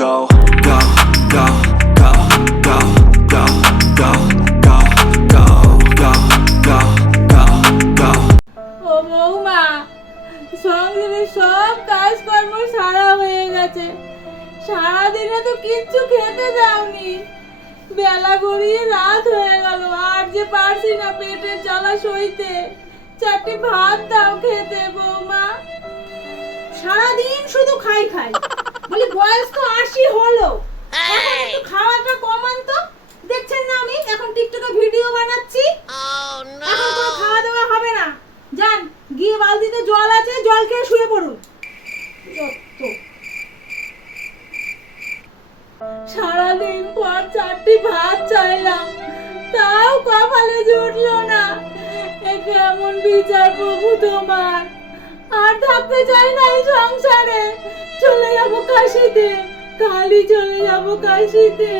go, go, go, go, go, go, go, go, go, go, go, go, go. ও বৌমা, সংসারে সব কাজকর্ম সারা হয়ে গেছে, সারাদিনে তো কিচ্ছু খেতে দাওনি, বেলা গড়িয়ে রাত হয়ে গেল, আর যে পারছি না পেটের জ্বালা সইতে, চারটি ভাত দাও খেতে বৌমা। সারাদিন শুধু খাই খাই, বলি বয়স তো 80 হলো, এখন একটু খাওয়াটা কমান তো। দেখছেন না আমি এখন টিকটকে ভিডিও বানাচ্ছি, এখন কোনো খাওয়া দাওয়া হবে না। যান গিয়ে বালতিতে জল আছে, জল খেয়ে শুয়ে পড়ুন। যত সারাদিন পর চারটি ভাত চাইলাম, তাও কপালে জুটলো না। এ কেমন বিচার প্রভু তোমার, আর থাকতে চাই না এই সংসারে, চলে যাবো কাশিতে, কালই চলে যাবো কাশিতে।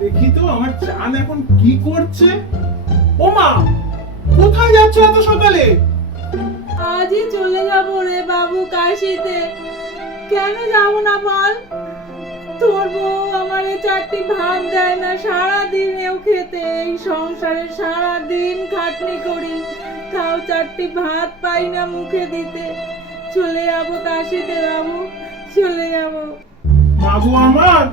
দেখি তো আমার চাঁদ এখন কি করছে। ও মা, কোথায় যাচ্ছ এত সকালে? আজই চলে যাবো রে বাবু কাশিতে। কেন যাবো না বল? তোর বউ আমারে চারটি ভাত দেয় না সারাদিনেও খেতে, এই সংসারে সারাদিন খাটনি করি, তাও চারটি ভাত পাই না মুখে দিতে। চলে যাবো কাশিতে বাবু, চলে যাবো। বাবু আমার,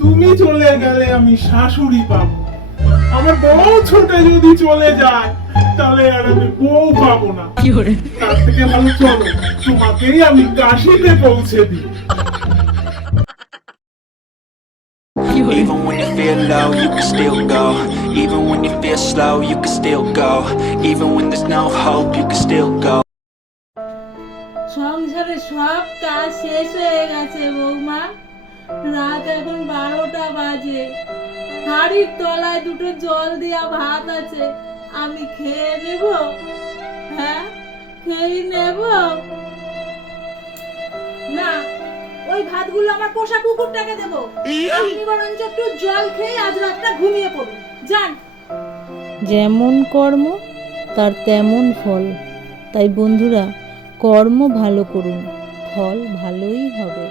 তুমি চলে গেলে আমি শাশুড়ি পাবো, আমার বউ ছোটে যদি চলে যায় তাহলে আর আমি বউ পাবো না। তার থেকে ভালো চলো তোমাকেই আমি কাশিতে পৌঁছে দিই। Even when you feel low, you can still go. Even when you feel slow, you can still go. Even when there's no hope, you can still go. সংসারে সব কাজ শেষ হয়ে গেছে বৌমা, রাত এখন 12টা বাজে, হাড়ির তলায় দুটো জল দেয়া ভাত আছে, আমি খেয়ে নেব? হ্যাঁ, খেয়ে নেব? না, ওই ভাতগুলো আমার পোষা কুকুরটাকে দেবো। আপনি বরঞ্চ একটু জল খেয়ে আজ রাতটা ঘুমিয়ে পড়ুন। যান। যেমন কর্ম তার তেমন ফল, তাই বন্ধুরা কর্ম ভালো করুন, ফল ভালোই হবে।